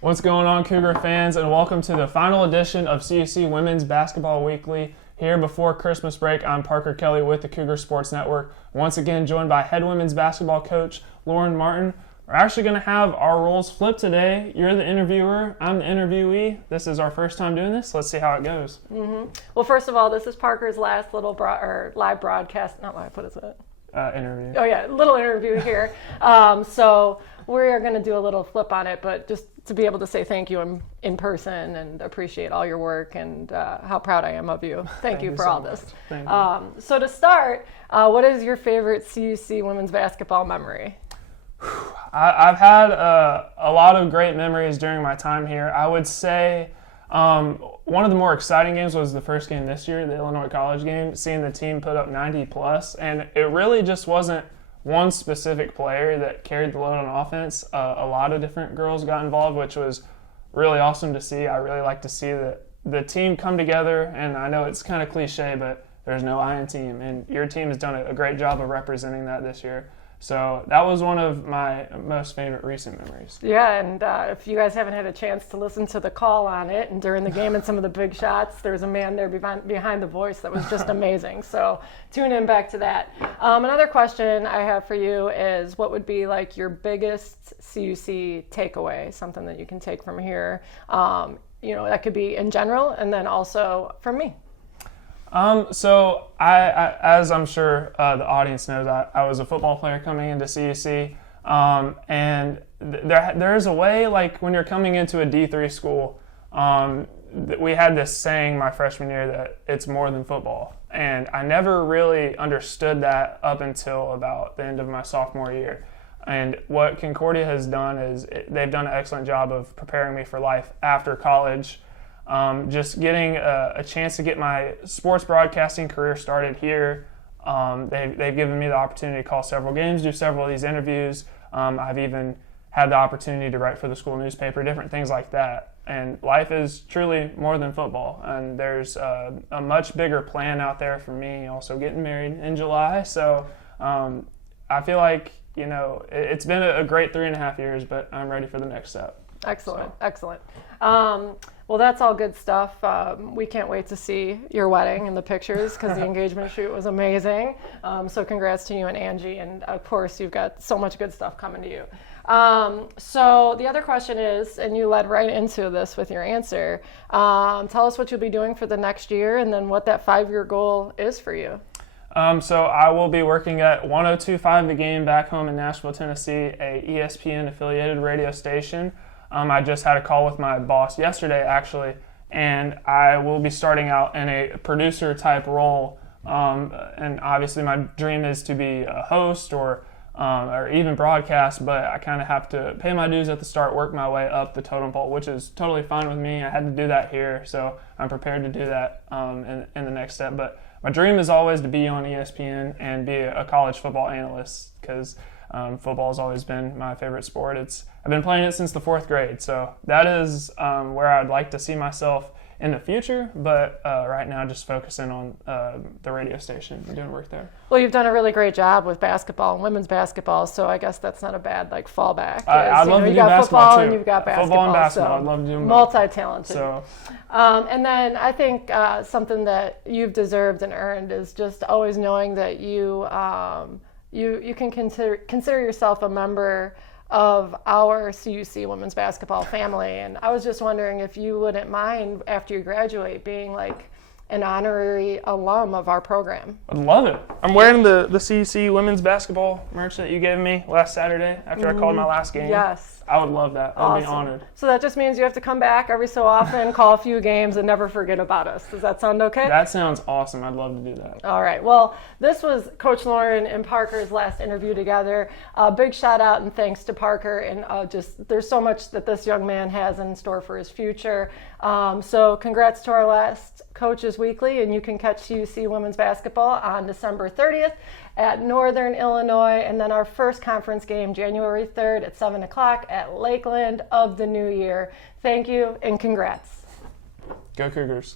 What's going on, Cougar fans, and welcome to the final edition of CUC Women's Basketball Weekly. Here before Christmas break, I'm Parker Kelly with the Cougar Sports Network, once again joined by head women's basketball coach Lauren Martin. We're actually going to have our roles flipped today. You're the interviewer, I'm the interviewee. This is our first time doing this. Let's see how it goes. Well, first of all, this is Parker's last little live broadcast. Not live, what is it? Interview. Oh yeah, little interview here. So we are going to do a little flip on it, but just to be able to say thank you in person and appreciate all your work and how proud I am of you. Thank you for so all much. this. Thank you. So to start, what is your favorite CUC women's basketball memory? I've had a lot of great memories during my time here. I would say one of the more exciting games was the first game this year, the Illinois College game, seeing the team put up 90 plus, and it really just wasn't one specific player that carried the load on offense. A lot of different girls got involved, which was really awesome to see. I really like to see the team come together, and I know it's kind of cliche, but there's no I in team, and your team has done a great job of representing that this year. So that was one of my most favorite recent memories. Yeah, and if you guys haven't had a chance to listen to the call on it and during the game and some of the big shots, there's a man there behind the voice that was just amazing. So tune in back to that. Another question I have for you is, what would be like your biggest CUC takeaway, something that you can take from here? That could be in general and then also from me. So I as I'm sure the audience knows, I was a football player coming into CUC, and there's a way, like when you're coming into a D3 school, we had this saying my freshman year that it's more than football, and I never really understood that up until about the end of my sophomore year. And what Concordia has done is they've done an excellent job of preparing me for life after college. Just getting a chance to get my sports broadcasting career started here. They've given me the opportunity to call several games, do several of these interviews. I've even had the opportunity to write for the school newspaper, different things like that. And life is truly more than football. And there's a much bigger plan out there for me, also getting married in July. So I feel like, it's been a great 3.5 years, but I'm ready for the next step. Excellent. Well, that's all good stuff. We can't wait to see your wedding and the pictures because the engagement shoot was amazing. So congrats to you and Angie. And of course, you've got so much good stuff coming to you. So the other question is, and you led right into this with your answer, tell us what you'll be doing for the next year and then what that 5-year goal is for you. So I will be working at 102.5 The Game back home in Nashville, Tennessee, a ESPN affiliated radio station. I just had a call with my boss yesterday, actually, and I will be starting out in a producer-type role. And obviously my dream is to be a host or even broadcast, but I kind of have to pay my dues at the start, work my way up the totem pole, which is totally fine with me. I had to do that here, so I'm prepared to do that in the next step. But my dream is always to be on ESPN and be a college football analyst because football has always been my favorite sport. I've been playing it since the 4th grade, so that is where I'd like to see myself in the future, but right now just focusing on the radio station and doing work there. Well, you've done a really great job with basketball and women's basketball, so I guess that's not a bad fallback. I'd love to do basketball football too. And you've got basketball. Football and basketball, so I'd love to do them both. Multi-talented. So. And then I think something that you've deserved and earned is just always knowing that you can consider yourself a member of our CUC women's basketball family. And I was just wondering if you wouldn't mind, after you graduate, being like an honorary alum of our program. I'd love it. I'm wearing the CUC women's basketball merch that you gave me last Saturday after I called my last game. Yes. I would love that. Awesome. I'd be honored. So that just means you have to come back every so often, call a few games, and never forget about us. Does that sound okay? That sounds awesome. I'd love to do that. All right. Well, this was Coach Lauren and Parker's last interview together. Big shout out and thanks to Parker. And there's so much that this young man has in store for his future. So congrats to our last Coaches Weekly, and you can catch CUC women's basketball on December 30th at Northern Illinois, and then our first conference game January 3rd at 7 o'clock at Lakeland of the new year. Thank you and congrats. Go Cougars.